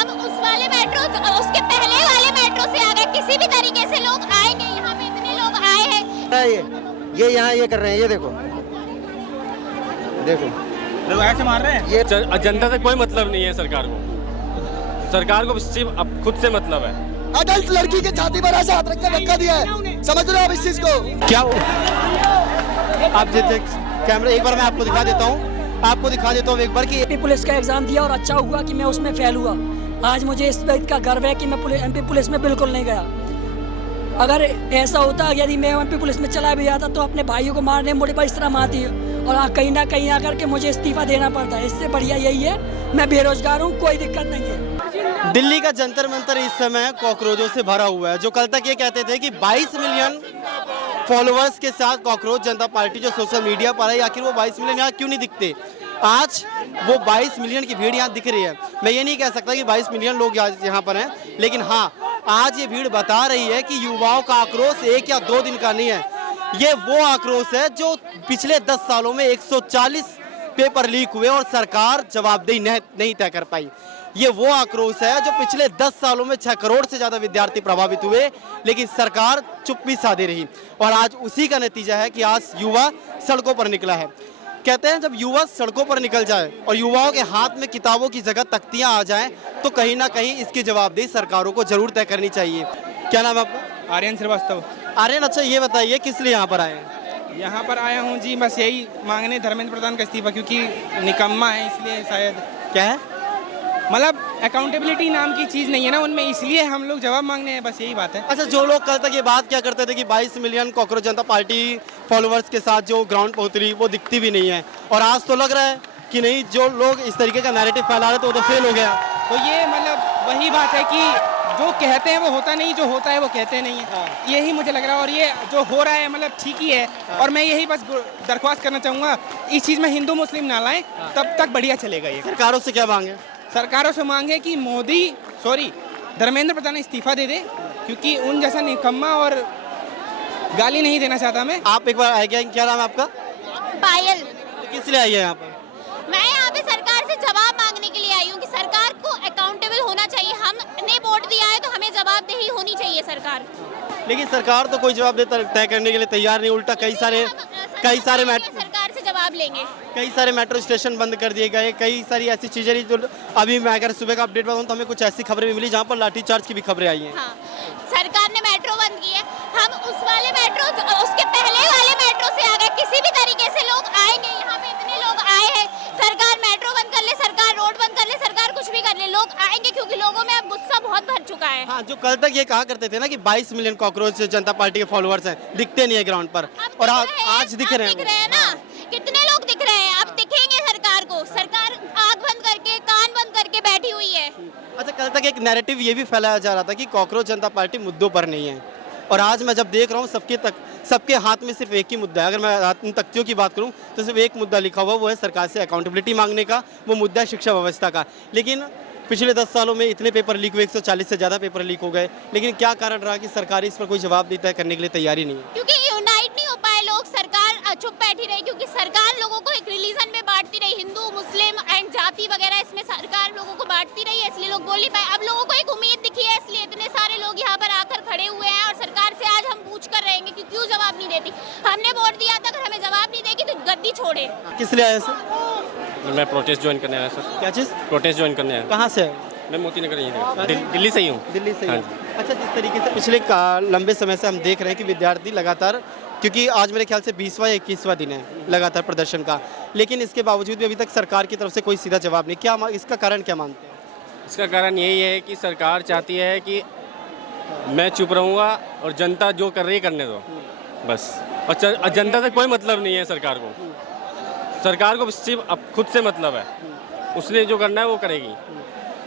हम उस वाले मेट्रो, उसके पहले वाले मेट्रो से आ गए। किसी भी तरीके से लोग आएंगे, यहाँ पे इतने लोग आए हैं। ये यहाँ ये कर रहे हैं, ये देखो देखो लोग ऐसे मार रहे हैं। ये जनता से कोई मतलब नहीं है सरकार को सिर्फ अब खुद से मतलब है। अडल्ट लड़की के छाती पर ऐसा हाथ रख के धक्का दिया है, समझ रहे हो आप इस चीज को? क्या आप कैमरा एक बार मैं आपको दिखा देता हूँ एक बार कि एमपी पुलिस का एग्जाम दिया और अच्छा हुआ कि मैं उसमें फेल हुआ। आज मुझे इस बात का गर्व है कि मैं एमपी पुलिस में बिल्कुल नहीं गया। अगर ऐसा होता, यदि मैं एमपी पुलिस में चला भी जाता तो अपने भाइयों को मारने मुझे पर इस तरह मारती और कहीं ना कहीं आकर के मुझे इस्तीफा देना पड़ता है। इससे बढ़िया यही है, मैं बेरोजगार हूँ, कोई दिक्कत नहीं है। दिल्ली का जंतर मंतर इस समय कॉकरोचों से भरा हुआ है। जो कल तक ये कहते थे कि 22 मिलियन फॉलोअर्स के साथ कॉकरोच जनता पार्टी जो सोशल मीडिया पर है, आखिर वो 22 मिलियन यहाँ क्यों नहीं दिखते? आज वो 22 मिलियन की भीड़ यहाँ दिख रही है। मैं ये नहीं कह सकता कि 22 मिलियन लोग यहाँ पर हैं, लेकिन हाँ, आज ये भीड़ बता रही है कि युवाओं का आक्रोश 1 या 2 दिन का नहीं है। ये वो आक्रोश है जो पिछले 10 सालों में 140 पेपर लीक हुए और सरकार जवाबदेही नहीं तय कर पाई। ये वो आक्रोश है जो पिछले 10 सालों में 6 करोड़ से ज़्यादा विद्यार्थी प्रभावित हुए, लेकिन सरकार चुप्पी साधे रही। और आज उसी का नतीजा है कि आज युवा सड़कों पर निकला है। कहते हैं जब युवा सड़कों पर निकल जाए और युवाओं के हाथ में किताबों की जगह तख्तियां आ जाएं, तो कहीं ना कहीं इसकी जवाबदेही सरकारों को जरूर तय करनी चाहिए। क्या नाम है आपका? आर्यन श्रीवास्तव। आर्यन, अच्छा ये बताइए किस लिए यहाँ पर आए हैं? यहाँ पर आया हूँ जी, बस यही मांगने धर्मेंद्र प्रधान का इस्तीफा, क्योंकि निकम्मा है इसलिए शायद। क्या है? मतलब अकाउंटेबिलिटी नाम की चीज़ नहीं है ना उनमें, इसलिए हम लोग जवाब मांगने हैं, बस यही बात है। अच्छा, जो लोग कल तक ये बात क्या करते थे कि 22 मिलियन कॉकरोच जनता पार्टी फॉलोअर्स के साथ जो ग्राउंड पर उतरी वो दिखती भी नहीं है, और आज तो लग रहा है कि नहीं, जो लोग इस तरीके का नैरेटिव फैला रहे थे वो तो फेल हो गया। तो ये मतलब वही बात है कि जो कहते हैं वो होता नहीं, जो होता है वो कहते नहीं है। यही मुझे लग रहा है, और ये जो हो रहा है मतलब ठीक ही है। और मैं यही बस दरख्वास्त करना चाहूँगा, इस चीज़ में हिंदू मुस्लिम ना लाएं, तब तक बढ़िया चलेगा ये। सरकारों से क्या मांगे? सरकारों से मांगे कि धर्मेंद्र प्रधान इस्तीफा दे दे, क्योंकि उन जैसा निकम्मा और गाली नहीं देना चाहता मैं। आप एक बार आए क्या नाम है आपका? पायल। किस लिए आई है यहाँ पर? मैं यहाँ पे सरकार से जवाब मांगने के लिए आई हूँ कि सरकार को अकाउंटेबल होना चाहिए। हमने वोट दिया है तो हमें जवाबदेही होनी चाहिए सरकार। लेकिन सरकार तो कोई जवाब तय करने के लिए तैयार नहीं, उल्टा कई सारे सरकार से जवाब लेंगे। कई सारे मेट्रो स्टेशन बंद कर दिए गए, कई सारी ऐसी चीजें रही। जो अभी मैं अगर सुबह का अपडेट बताऊँ तो हमें कुछ ऐसी खबरें भी मिली जहाँ पर लाठीचार्ज की भी खबरें आई हैं। हाँ, सरकार ने मेट्रो बंद की है। हम उस वाले मेट्रो, उसके पहले वाले मेट्रो से आ गए। किसी भी तरीके से लोग आएंगे, यहाँ पे इतने लोग आए हैं। सरकार मेट्रो बंद कर ले, सरकार रोड बंद कर ले, सरकार कुछ भी कर ले, लोग आएंगे क्योंकि लोगों में अब गुस्सा बहुत भर चुका है। हाँ, जो कल तक ये कहा करते थे ना कि 22 मिलियन कॉकरोच जनता पार्टी के फॉलोअर्स हैं, दिखते नहीं है ग्राउंड पर, और आज दिख रहे हैं ना। कितने लोग दिख रहे हैं? अब दिखेंगे सरकार को। सरकार आँख बंद करके, कान बंद करके बैठी हुई है। अच्छा, कल तक एक नैरेटिव ये भी फैलाया जा रहा था कि कॉकरोच जनता पार्टी मुद्दों पर नहीं है, और आज मैं जब देख रहा हूँ सबके हाथ में सिर्फ एक ही मुद्दा है। अगर मैं इन तख्तियों की बात करूँ तो सिर्फ एक मुद्दा लिखा हुआ, वो है सरकार से अकाउंटेबिलिटी मांगने का। वो मुद्दा है शिक्षा व्यवस्था का। लेकिन पिछले 10 सालों में इतने पेपर लीक हुए, 140 से ज़्यादा पेपर लीक हो गए, लेकिन क्या कारण रहा कि सरकार इस पर कोई जवाब तय करने के लिए तैयारी नहीं है? क्योंकि यूनाइट नहीं हो पाए लोग। सरकार चुप बैठी रही क्योंकि सरकार लोगों को एक रिलीजन में बांटती रही, हिंदू मुस्लिम एंड जाति वगैरह, इसमें सरकार लोगों को बांटती रही है, इसलिए लोग बोल नहीं पाए। अब लोगों को एक उम्मीद दिखी है, इसलिए इतने सारे लोग यहाँ पर आकर खड़े हुए हैं, और सरकार से आज हम पूछ कर रहेंगे कि क्यों जवाब नहीं देती। हमने वोट दिया था, अगर हमें जवाब नहीं देगी तो गद्दी छोड़े। किस लिए आए सर? मैं प्रोटेस्ट ज्वाइन करने आया सर। क्या चीज़? प्रोटेस्ट ज्वाइन करने आया। कहाँ से? मैं मोती नगर दिल्ली से ही हूँ। दिल्ली से ही। हाँ। अच्छा, जिस तरीके से पिछले लंबे समय से हम देख रहे हैं कि विद्यार्थी लगातार, क्योंकि आज मेरे ख्याल से 20वां या 21वां दिन है लगातार प्रदर्शन का, लेकिन इसके बावजूद भी अभी तक सरकार की तरफ से कोई सीधा जवाब नहीं। क्या इसका कारण क्या मानते हैं? इसका कारण यही है कि सरकार चाहती है कि मैं चुप रहूँगा और जनता जो कर रही है करने दो, बस। और जनता से कोई मतलब नहीं है सरकार को सिर्फ अब खुद से मतलब है, उसने जो करना है वो करेगी।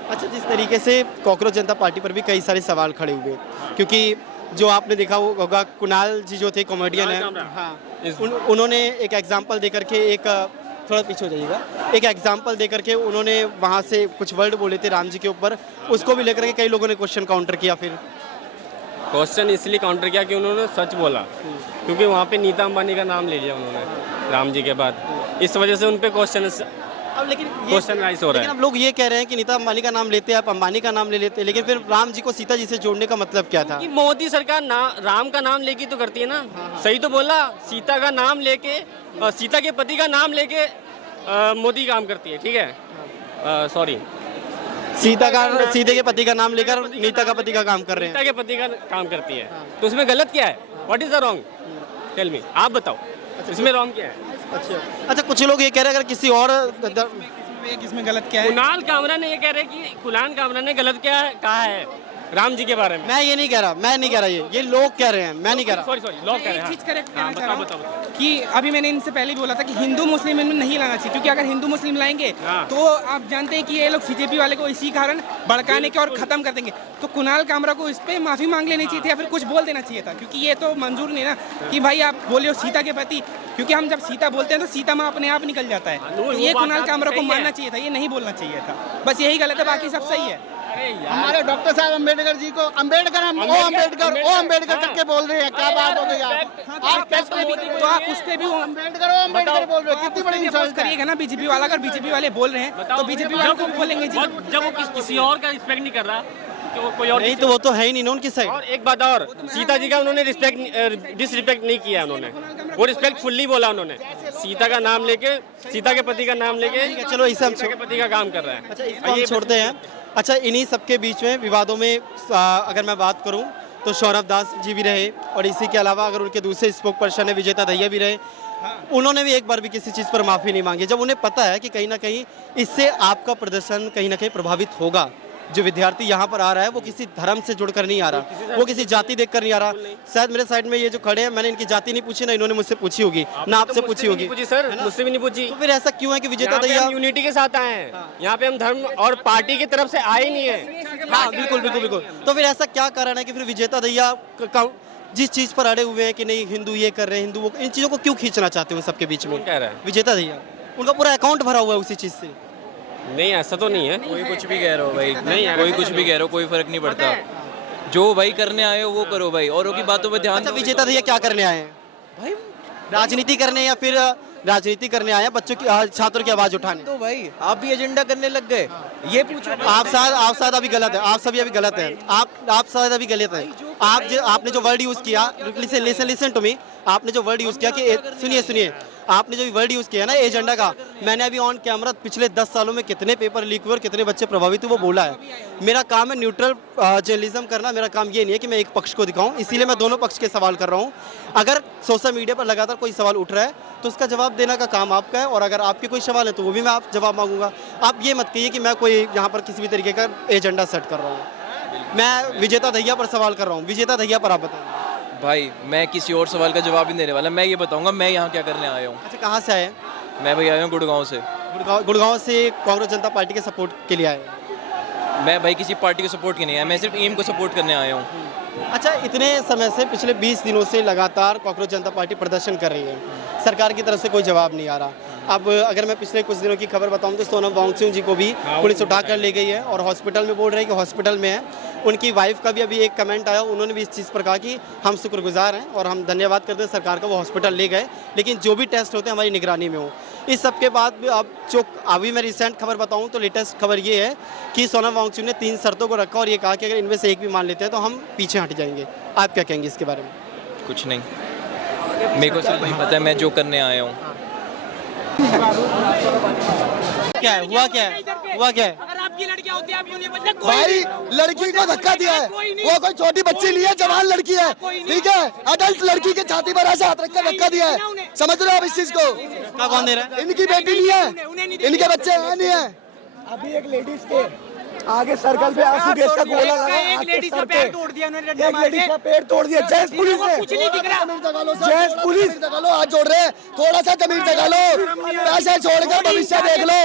अच्छा, जिस तरीके से कॉकरोच जनता पार्टी पर भी कई सारे सवाल खड़े हुए, क्योंकि जो आपने देखा होगा, कुणाल जी जो थे कॉमेडियन हैं, हाँ, उन्होंने एक एग्जाम्पल दे करके, एक थोड़ा पीछे हो जाइएगा, एक एग्जाम्पल दे करके उन्होंने वहाँ से कुछ वर्ड बोले थे राम जी के ऊपर, उसको भी लेकर के कई लोगों ने क्वेश्चन काउंटर किया। फिर क्वेश्चन इसलिए काउंटर किया कि उन्होंने सच बोला, क्योंकि वहाँ पे नीता अंबानी का नाम ले लिया उन्होंने राम जी के बाद, इस वजह से उन पे क्वेश्चन अब लेकिन क्वेश्चन राइज हो रहा लेकिन है। अब लोग ये कह रहे हैं कि नीता अंबानी का नाम लेते हैं, आप अंबानी का नाम ले लेते हैं, लेकिन फिर राम जी को सीता जी से जोड़ने का मतलब क्या था? कि मोदी सरकार राम का नाम लेके तो करती है ना। सही तो बोला, सीता का नाम लेके, सीता के पति का नाम लेके मोदी काम करती है, ठीक है, सॉरी, सीते के पति का नाम लेकर नीता का पति का काम कर रहे हैं। सीता के पति का काम करती है, तो उसमें गलत क्या है? What is the wrong? Tell me, आप बताओ इसमें रॉन्ग क्या है? अच्छा, कुछ लोग ये कह रहे हैं अगर किसी और किसमें गलत क्या है? कुणाल कामरा ने ये कह रहे कि कुणाल कामरा ने गलत क्या कहा है राम जी के बारे में। मैं ये नहीं कह रहा, मैं नहीं कह रहा, ये लोग कह रहे हैं, मैं नहीं कह रहा। सॉरी लोग कह रहे एक हैं। चीज करेक्ट हाँ, कहना चाह रहा बताओ, हूँ कि अभी मैंने इनसे पहले भी बोला था कि हिंदू मुस्लिम इनमें नहीं लाना चाहिए, क्योंकि अगर हिंदू मुस्लिम लाएंगे हाँ। तो आप जानते हैं कि ये लोग सीजेपी वाले को इसी कारण भड़काने के और खत्म कर देंगे। तो कुणाल कामरा को इस पे माफी मांग लेनी चाहिए थी या फिर कुछ बोल देना चाहिए था, क्योंकि ये तो मंजूर नहीं ना कि भाई आप बोले हो सीता के प्रति, क्योंकि हम जब सीता बोलते हैं तो सीता माँ अपने आप निकल जाता है। वो तो ये बात कुणाल आपकी कामरा को सही है। मानना चाहिए था, ये नहीं बोलना चाहिए था, बस यही गलत है, बाकी सब सही है। अरे यार, हमारे डॉक्टर साहब अम्बेडकर जी को अम्बेडकर हम ओ अम्बेडकर करके बोल रहे हैं, क्या बात हो गई आप तो आप उस पे भी अम्बेडकर बोल रहे हो, कितनी बड़ी इंसल्ट है। करिएगा ना बीजेपी वाला, अगर बीजेपी वाले बोल रहे हैं तो बीजेपी वालों को भी बोलेंगे जी। जब वो किसी और का रिस्पेक्ट नहीं कर रहा, तो कोई और नहीं तो वो तो है ही नहीं ना उनकी साइड। और एक बात और, सीता जी का उन्होंने डिसरिस्पेक्ट नहीं किया, उन्होंने वो रिस्पेक्टफुल्ली बोला, उन्होंने सीता का नाम लेके, सीता के पति का नाम लेके, चलो इसे हम सीता के पति का काम कर रहा है। अच्छा, इसको हम छोड़ते हैं। अच्छा, इन्हीं सबके बीच में विवादों में अगर मैं बात करूं तो सौरभ दास जी भी रहे, और इसी के अलावा अगर उनके दूसरे स्पोक पर्सन है विजेता दहिया भी रहे, उन्होंने भी एक बार भी किसी चीज़ पर माफ़ी नहीं मांगी, जब उन्हें पता है कि कहीं ना कहीं इससे आपका प्रदर्शन कहीं ना कहीं प्रभावित होगा। जो विद्यार्थी यहाँ पर आ रहा है वो किसी धर्म से जुड़कर नहीं आ रहा, वो किसी जाति देखकर नहीं आ रहा। शायद मेरे साइड में ये जो खड़े हैं, मैंने इनकी जाति नहीं पूछी ना इन्होंने मुझसे पूछी होगी, ना आपसे पूछी होगी। पूछी सर, मुझसे भी नहीं पूछी। तो फिर ऐसा क्यों है कि विजेता यहाँ पे दहिया हम यूनिटी के साथ आए हैं, यहाँ पे हम धर्म और पार्टी की तरफ से आए नहीं है। हाँ बिल्कुल बिल्कुल बिल्कुल। तो फिर ऐसा क्या कारण है कि फिर विजेता दहिया जिस चीज़ पर अड़े हुए हैं कि नहीं हिंदू ये कर रहे हैं, हिंदू वो, इन चीज़ों को क्यों खींचना चाहते हो सबके बीच में? कौन कह रहा है? विजेता दहिया, उनका पूरा अकाउंट भरा हुआ है उसी चीज़ से। नहीं, ऐसा तो नहीं है। कोई कुछ भी कह रहे हो भाई, नहीं यार, कोई ऐसा कुछ भी नहीं। कह रहे हो, कोई फर्क नहीं पड़ता। जो भाई करने आए हो वो करो भाई, औरों की बातों पे ध्यान अच्छा, दो। विजेता दहिया क्या करने आए हैं? भाई राजनीति करने या फिर राजनीति करने आए हैं, बच्चों की छात्रों की आवाज़ उठाने? तो भाई आप भी एजेंडा करने लग गए, ये पूछो। आप शायद अभी गलत है, आप सभी अभी गलत है, आप शायद अभी गलत है। आपने जो वर्ड यूज़ किया, लिसन टू मी, आपने जो वर्ड यूज़ किया कि सुनिए, आपने जो वर्ड यूज़ किया ना एजेंडा का, मैंने अभी ऑन कैमरा पिछले 10 सालों में कितने पेपर लीक हुए और कितने बच्चे प्रभावित हुए वो बोला है। मेरा काम है न्यूट्रल जर्नलिज्म करना, मेरा काम ये नहीं है कि मैं एक पक्ष को दिखाऊं, इसीलिए मैं दोनों पक्ष के सवाल कर रहा हूं। अगर सोशल मीडिया पर लगातार कोई सवाल उठ रहा है तो उसका जवाब देना का काम आपका है, और अगर आपके कोई सवाल है तो वो भी मैं आप जवाब मांगूंगा। आप ये मत कहिए कि मैं कोई यहाँ पर किसी भी तरीके का एजेंडा सेट कर रहा हूँ। मैं विजेता दहिया पर सवाल कर रहा हूँ, विजेता दहिया पर आप बताएं। भाई मैं किसी और सवाल का जवाब नहीं देने वाला, मैं ये बताऊंगा मैं यहाँ क्या करने आया हूँ। अच्छा, कहाँ से आए हैं? मैं भाई आया हूँ गुड़गांव से। गुड़गांव से कांग्रेस जनता पार्टी के सपोर्ट के लिए आए हैं? मैं भाई किसी पार्टी को सपोर्ट के नहीं आया, मैं सिर्फ एम को सपोर्ट करने आया हूँ। अच्छा, इतने समय से पिछले 20 दिनों से लगातार कांग्रेस जनता पार्टी प्रदर्शन कर रही है, सरकार की तरफ से कोई जवाब नहीं आ रहा। अब अगर मैं पिछले कुछ दिनों की खबर बताऊं तो सोनम वांगचुक जी को भी पुलिस उठाकर ले गई है और हॉस्पिटल में बोल रहे हैं कि हॉस्पिटल में है। उनकी वाइफ का भी अभी एक कमेंट आया, उन्होंने भी इस चीज़ पर कहा कि हम शुक्रगुजार हैं और हम धन्यवाद करते हैं सरकार का, वो हॉस्पिटल ले गए, लेकिन जो भी टेस्ट होते हैं हमारी निगरानी में हो। इस सब के बाद भी अब जो अभी मैं रिसेंट खबर बताऊं तो लेटेस्ट खबर ये है कि सोनम वांगचुक ने 3 शर्तों को रखा और ये कहा कि अगर इनमें से एक भी मान लेते हैं तो हम पीछे हट जाएंगे। आप क्या कहेंगे इसके बारे में? कुछ नहीं, मेरे को सिर्फ वही पता है मैं जो करने आया हूँ। क्या है, हुआ क्या है? भाई लड़की को धक्का दिया है, वो कोई छोटी बच्ची नहीं है, जवान लड़की है, ठीक है, अडल्ट लड़की के छाती पर ऐसे हाथ रख कर धक्का दिया है। समझ रहे हो आप इस चीज को? धक्का कौन दे रहा है? इनकी बेटी नहीं है, इनके बच्चे हैं नहीं है। अभी एक लेडीज के आगे सर्कल पे आंसू गैस का गोला लगा, एक लेडीज का पैर तोड़ दिया उन्होंने, एक लेडीज का पेड़ तोड़ दिया। जेंट्स पुलिस ने, कुछ नहीं दिख रहा। जेंट्स पुलिस जगा लो, हाथ जोड़ रहे हैं, थोड़ा सा जमीन जगा लो, पैसे छोड़कर भविष्य देख लो,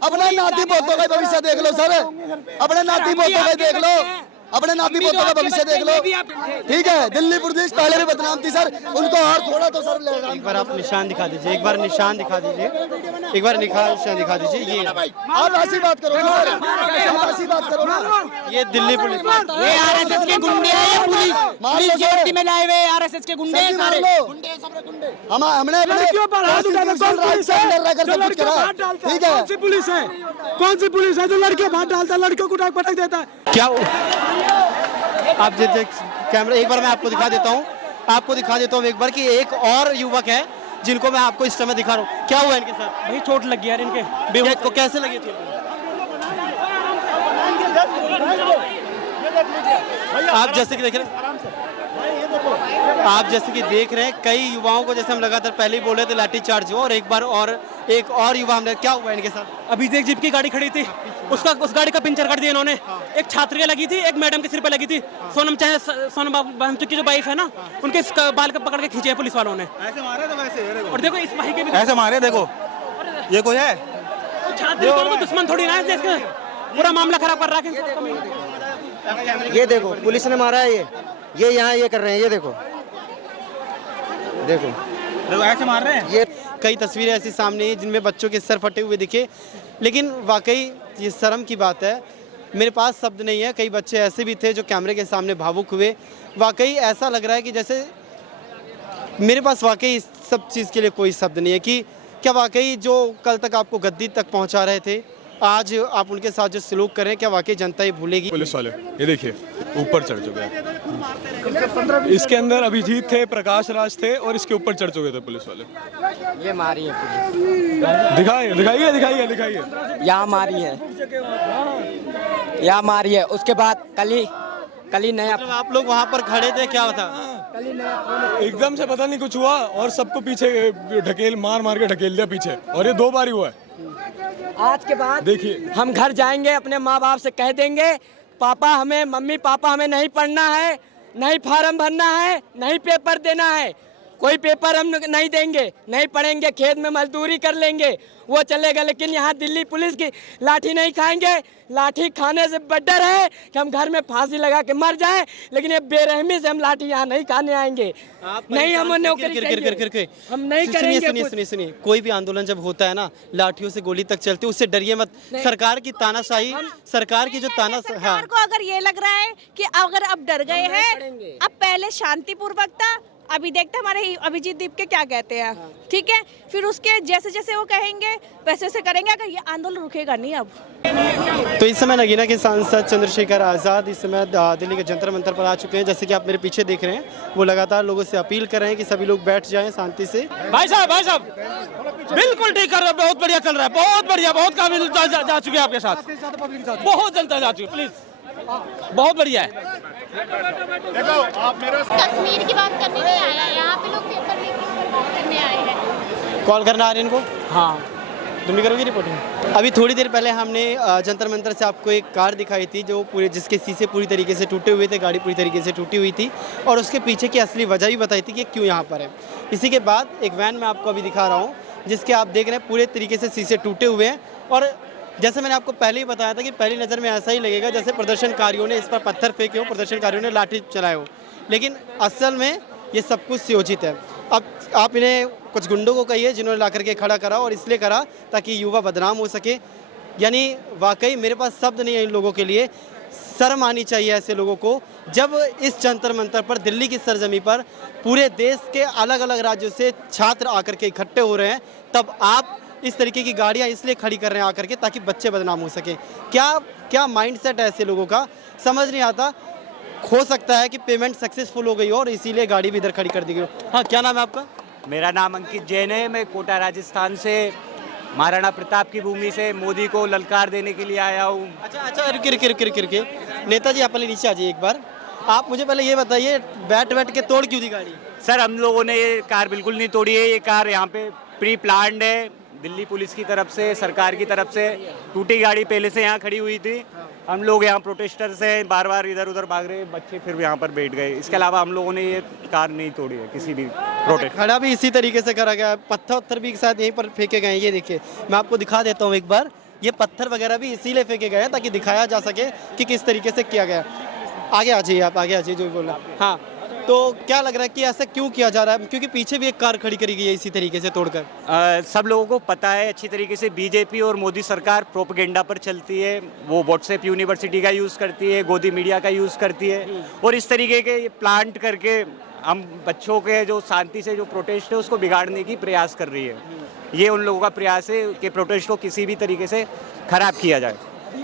अपने नाती पोतों का भविष्य देख लो सर, अपने नाती पोतों का देख लो, अपने नाती पोतों का भविष्य देख लो। ठीक है, दिल्ली पुलिस पहले भी बदनाम थी सर, उनको और थोड़ा तो सर एक बार आप निशान दिखा दीजिए, एक बार निशान दिखा दीजिए, एक बार निशान दिखा दीजिए। ये आप ऐसी बात करो ना, आप ऐसी बात करो ना। ये दिल्ली पुलिस, ये आरएसएस के गुंडे हैं, पुलिस जेल में लाए हुए आरएसएस के गुंडे हैं सारे। हमने ठीक है। कौन सी पुलिस है, कौन सी पुलिस है जो लड़के बाहर डालता है, लड़कियों को पटक देता है? क्या आप कैमरा एक बार मैं आपको दिखा देता हूँ, आपको दिखा देता हूँ एक बार कि एक और युवक है जिनको मैं आपको इस समय दिखा रहा हूँ। क्या हुआ इनके साथ? भाई चोट लग गया इनके। बेहोश को कैसे लगी थी? आप जैसे कि देख रहे हैं, आप जैसे कि देख रहे हैं कई युवाओं को, जैसे हम लगातार पहले ही बोल रहे थे, लाठीचार्ज हुआ और एक और युवा हमने, क्या हुआ इनके साथ? अभी एक जीप की गाड़ी खड़ी थी, उस गाड़ी का पंचर कर दिया इन्होंने। एक छात्रिया लगी थी, एक मैडम के सिर पे लगी थी। सोनम बाबू की जो वाइफ है ना, उनके बाल का पकड़ के खींचे हैं पुलिस वालों ने। ऐसे मारे तो वैसे, और देखो इस भाई के भी ऐसे मारे, देखो ये कोई है? छात्री को दुश्मन थोड़ी ना है, इसके पूरा मामला खराब कर रहा है। ये देखो पुलिस ने मारा है, ये यहाँ ये कर रहे हैं, ये देखो देखो ऐसे मार रहे हैं। ये कई तस्वीरें ऐसी सामने हैं जिनमें बच्चों के सर फटे हुए दिखे, लेकिन वाकई ये शर्म की बात है। मेरे पास शब्द नहीं है। कई बच्चे ऐसे भी थे जो कैमरे के सामने भावुक हुए। वाकई ऐसा लग रहा है कि जैसे मेरे पास वाकई इस सब चीज़ के लिए कोई शब्द नहीं है कि क्या वाकई जो कल तक आपको गद्दी तक पहुंचा रहे थे, आज आप उनके साथ जो सलूक कर रहे हैं, क्या वाकई जनता ये भूलेगी? पुलिस वाले ये देखिए ऊपर चढ़ चुके हैं। इसके अंदर अभिजीत थे, प्रकाश राज थे और इसके ऊपर चढ़ चुके थे पुलिस वाले। ये मारी है पुलिस, दिखाइए। यहाँ मारी है, यहाँ मारी है। उसके बाद कल ही नया, मतलब आप लोग वहाँ पर खड़े थे, क्या था? एकदम से पता नहीं कुछ हुआ और सबको पीछे मार के ढकेल दिया पीछे, और ये 2 बार हुआ है। आज के बाद देखिए हम घर जाएंगे, अपने माँ बाप से कह देंगे मम्मी पापा हमें नहीं पढ़ना है, नहीं फार्म भरना है, नहीं पेपर देना है, कोई पेपर हम नहीं देंगे, नहीं पढ़ेंगे, खेत में मजदूरी कर लेंगे, वो चलेगा। लेकिन यहाँ दिल्ली पुलिस की लाठी नहीं खाएंगे। लाठी खाने से बेटर है कि हम घर में फांसी लगा के मर जाएं, लेकिन ये बेरहमी से हम लाठी यहाँ नहीं खाने आएंगे। नहीं, हम नौकरी चाहिए, हम नहीं करेंगे। सुनिए, कोई भी आंदोलन जब होता है ना, लाठियों से गोली तक चलती है, उससे डरिए मत। सरकार की तानाशाही, सरकार की जो सरकार को अगर ये लग रहा है कि अगर अब डर गए हैं, अब पहले शांतिपूर्वक था, अभी देखते हमारे अभिजीत दीप के क्या कहते हैं। ठीक है, फिर उसके जैसे जैसे वो कहेंगे वैसे वैसे करेंगे। अगर ये आंदोलन रुकेगा नहीं अब। तो इस समय नगीना के सांसद चंद्रशेखर आज़ाद इस समय दिल्ली के जंतर मंतर पर आ चुके हैं। जैसे कि आप मेरे पीछे देख रहे हैं, वो लगातार लोगों से अपील कर रहे हैं कि सभी लोग बैठ जाएं शांति से। भाई साहब बिल्कुल ठीक कर रहे हैं, बहुत बढ़िया चल रहा है, बहुत बढ़िया, बहुत काबिल जा चुके हैं आपके साथ, बहुत जनता जा चुकी है। प्लीज बहुत बढ़िया है। कश्मीर की बात करने नहीं आया, यहाँ पे लोग पेपर लीक की बात करने आए हैं। कॉल करना आ रही इनको? हाँ, तुम भी करोगी रिपोर्टिंग? अभी थोड़ी देर पहले हमने जंतर मंतर से आपको एक कार दिखाई थी जो जिसके शीशे पूरी तरीके से टूटे हुए थे, गाड़ी पूरी तरीके से टूटी हुई थी, और उसके पीछे की असली वजह भी बताई थी कि क्यों यहाँ पर है। इसी के बाद एक वैन मैं आपको अभी दिखा रहा हूँ जिसके आप देख रहे हैं पूरे तरीके से शीशे टूटे हुए हैं। और जैसे मैंने आपको पहले ही बताया था कि पहली नज़र में ऐसा ही लगेगा जैसे प्रदर्शनकारियों ने इस पर पत्थर फेंके हो, प्रदर्शनकारियों ने लाठी चलाए हो, लेकिन असल में ये सब कुछ संयोजित है। अब आप इन्हें कुछ गुंडों को कहिए जिन्होंने ला करके खड़ा करा, और इसलिए करा ताकि युवा बदनाम हो सके। यानी वाकई मेरे पास शब्द नहीं है इन लोगों के लिए। शर्म आनी चाहिए ऐसे लोगों को, जब इस जंतर मंतर पर दिल्ली की सरजमी पर पूरे देश के अलग अलग राज्यों से छात्र आकर के इकट्ठे हो रहे हैं, तब आप इस तरीके की गाड़ियां इसलिए खड़ी कर रहे हैं आकर के ताकि बच्चे बदनाम हो सके। क्या माइंडसेट है ऐसे लोगों का, समझ नहीं आता। हो सकता है कि पेमेंट सक्सेसफुल हो गई हो और इसीलिए गाड़ी भी इधर खड़ी कर दी गई हो। हाँ, क्या नाम है आपका? मेरा नाम अंकित जैन है। मैं कोटा राजस्थान से महाराणा प्रताप की भूमि से मोदी को ललकार देने के लिए आया हूँ। अच्छा, रुकिए नेताजी, आप पहले नीचे आ जाइए एक बार। आप मुझे पहले ये बताइए, बैठ के तोड़ क्यों दी गाड़ी? सर, हम लोगों ने ये कार बिल्कुल नहीं तोड़ी है। ये कार यहाँ पे प्री प्लान्ड है, दिल्ली पुलिस की तरफ से, सरकार की तरफ से। टूटी गाड़ी पहले से यहाँ खड़ी हुई थी। हम लोग यहाँ प्रोटेस्टर्स हैं, बार बार इधर उधर भाग रहे बच्चे, फिर यहाँ पर बैठ गए। इसके अलावा हम लोगों ने ये कार नहीं तोड़ी है किसी भी प्रोटेस्ट। खड़ा भी इसी तरीके से करा गया, पत्थर भी साथ यहीं पर फेंके गए हैं। ये देखिए, मैं आपको दिखा देता हूँ एक बार। ये पत्थर वगैरह भी इसीलिए फेंके गए हैं ताकि दिखाया जा सके कि किस तरीके से किया गया। आगे आ जाइए, आप आगे आ जाइए, जो भी बोला। हाँ, तो क्या लग रहा है कि ऐसा क्यों किया जा रहा है? क्योंकि पीछे भी एक कार खड़ी करी गई है इसी तरीके से तोड़कर। सब लोगों को पता है अच्छी तरीके से, बीजेपी और मोदी सरकार प्रोपेगेंडा पर चलती है। वो व्हाट्सएप यूनिवर्सिटी का यूज़ करती है, गोदी मीडिया का यूज़ करती है, और इस तरीके के प्लांट करके हम बच्चों के जो शांति से जो प्रोटेस्ट है उसको बिगाड़ने की प्रयास कर रही है। ये उन लोगों का प्रयास है कि प्रोटेस्ट को किसी भी तरीके से खराब किया जाए।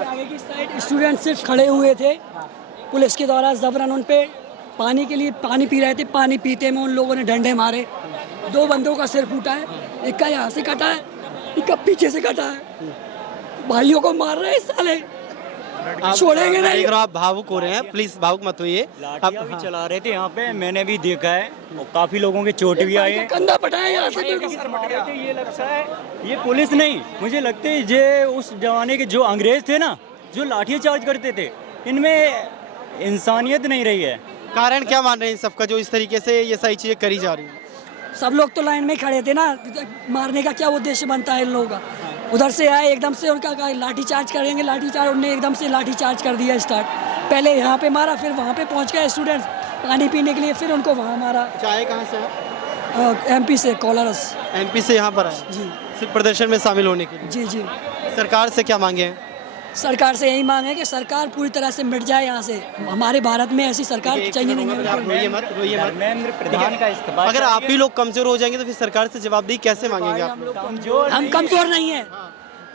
आगे की साइड स्टूडेंट सिर्फ खड़े हुए थे, पुलिस के द्वारा जबरन उन पे पानी के लिए पानी पी रहे थे, पानी पीते में उन लोगों ने डंडे मारे। 2 बंदों का सिर फूटा है, एक का यहाँ से कटा है, एक का पीछे से कटा है। भाइयों को मार रहे हैं साले, छोड़ेंगे नहीं। आप भावुक हो रहे हैं, प्लीज भावुक मत होइए। लाठियाँ भी चला रहे थे यहाँ पे, मैंने भी देखा है, और काफी लोगों के चोट भी आई है। कंधा पटाया यहाँ से, ये लगता है ये पुलिस नहीं, मुझे लगता है ये उस जमाने के जो अंग्रेज थे ना, जो लाठियाँ चार्ज करते थे, इनमें इंसानियत नहीं रही है। कारण क्या मान रहे हैं सबका जो इस तरीके से ये सारी चीजें करी जा रही है? सब लोग तो लाइन में खड़े थे ना, मारने का क्या उद्देश्य बनता है इन लोगों का? उधर से आए एकदम से, उनका कहा लाठी चार्ज करेंगे, लाठी चार्ज, उन्होंने एकदम से लाठी चार्ज कर दिया स्टार्ट। पहले यहाँ पे मारा, फिर वहाँ पे पहुँच गए स्टूडेंट्स पानी पीने के लिए, फिर उनको वहाँ मारा। चाय कहाँ से? MP से, कोलारस। MP से यहाँ पर आए जी, सिर्फ प्रदर्शन में शामिल होने के लिए? जी जी। सरकार से क्या मांगे हैं? सरकार से यही मांग है कि सरकार पूरी तरह से मिट जाए यहाँ से। हमारे भारत में ऐसी सरकार चाहिए नहीं है। रोइए मत, रोइए मत। धर्मेंद्र प्रधान का इस्तीफा। अगर आप ही लोग कमजोर हो जाएंगे तो फिर सरकार से जवाबदेही कैसे मांगेंगे आप लोग? हम कमजोर नहीं है,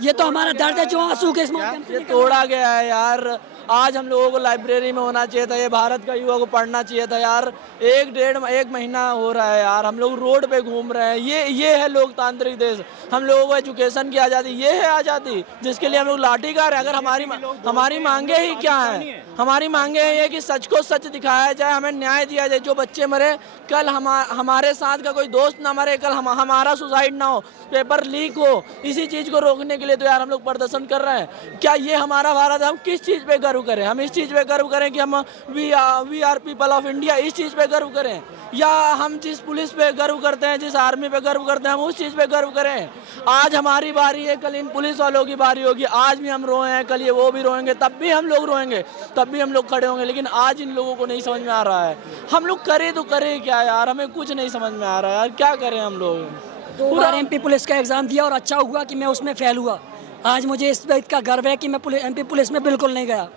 ये तो हमारा दर्द है जो आंसू के इस माध्यम से तोड़ा गया है यार। आज हम लोगों को लाइब्रेरी में होना चाहिए था, ये भारत का युवा को पढ़ना चाहिए था यार। 1 महीना हो रहा है यार, हम लोग रोड पे घूम रहे हैं। ये है लोकतांत्रिक देश। हम लोगों को एजुकेशन की आज़ादी, ये है आज़ादी जिसके लिए हम लोग लाठीकार है। अगर हमारी मांगे ही क्या है? हमारी मांगे हैं ये कि सच को सच दिखाया जाए, हमें न्याय दिया जाए। जो बच्चे मरे, कल हमारे साथ का कोई दोस्त ना मरे, कल हमारा सुसाइड ना हो, पेपर लीक हो, इसी चीज़ को रोकने के लिए तो यार हम लोग प्रदर्शन कर रहे हैं। क्या ये हमारा भारत है? हम किस चीज़ पे गर्व करें? हम इस चीज़ पे गर्व करें कि हम we are people of India, इस चीज़ पे गर्व करें, या हम जिस पुलिस पे गर्व करते हैं, जिस आर्मी पे गर्व करते हैं, हम उस चीज़ पे गर्व करें? आज हमारी बारी है, कल इन पुलिस वालों की बारी होगी। आज भी हम रोए हैं, कल ये वो भी रोएंगे, तब भी हम लोग रोएंगे, तब भी हम लोग खड़े होंगे। लेकिन आज इन लोगों को नहीं समझ में आ रहा है। हम लोग करें तो करें क्या यार? हमें कुछ नहीं समझ में आ रहा है यार, क्या करें हम लोग? 2 बार MP पुलिस का एग्ज़ाम दिया और अच्छा हुआ कि मैं उसमें फेल हुआ। आज मुझे इस बात का गर्व है कि मैं MP पुलिस में बिल्कुल नहीं गया।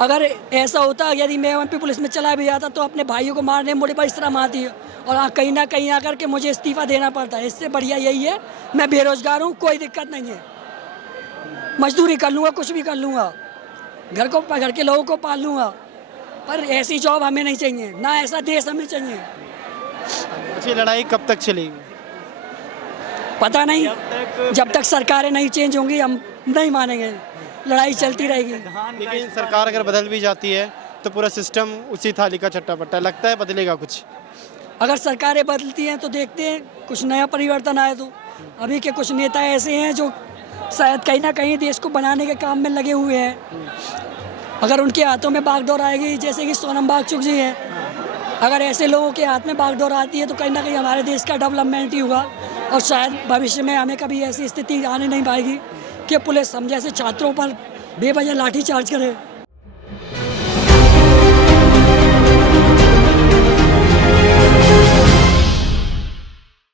अगर ऐसा होता, यदि मैं MP पुलिस में चला भी जाता तो अपने भाइयों को मारने मुझे पर इस तरह मारती है, और कहीं ना कहीं आकर के मुझे इस्तीफ़ा देना पड़ता है। इससे बढ़िया यही है, मैं बेरोज़गार हूँ, कोई दिक्कत नहीं है, मजदूरी कर लूँगा, कुछ भी कर लूँगा, घर के लोगों को पाल लूँगा, पर ऐसी जॉब हमें नहीं चाहिए, ना ऐसा देश हमें चाहिए। अच्छी लड़ाई कब तक चलेगी? पता नहीं, जब तक सरकारें नहीं चेंज होंगी हम नहीं मानेंगे, लड़ाई चलती रहेगी। लेकिन सरकार अगर बदल भी जाती है तो पूरा सिस्टम उसी थाली का चट्टा पट्टा, लगता है बदलेगा कुछ? अगर सरकारें बदलती हैं तो देखते हैं कुछ नया परिवर्तन आए। तो अभी के कुछ नेता ऐसे हैं जो शायद कहीं ना कहीं देश को बनाने के काम में लगे हुए हैं। अगर उनके हाथों में बागडोर आएगी, जैसे कि सोनम वांगचुक जी हैं, अगर ऐसे लोगों के हाथ में बागडोर आती है तो कहीं ना कहीं हमारे देश का डेवलपमेंट ही होगा, और शायद भविष्य में हमें कभी ऐसी स्थिति आने नहीं पाएगी कि पुलिस हम जैसे छात्रों पर बेवजह लाठी चार्ज करे।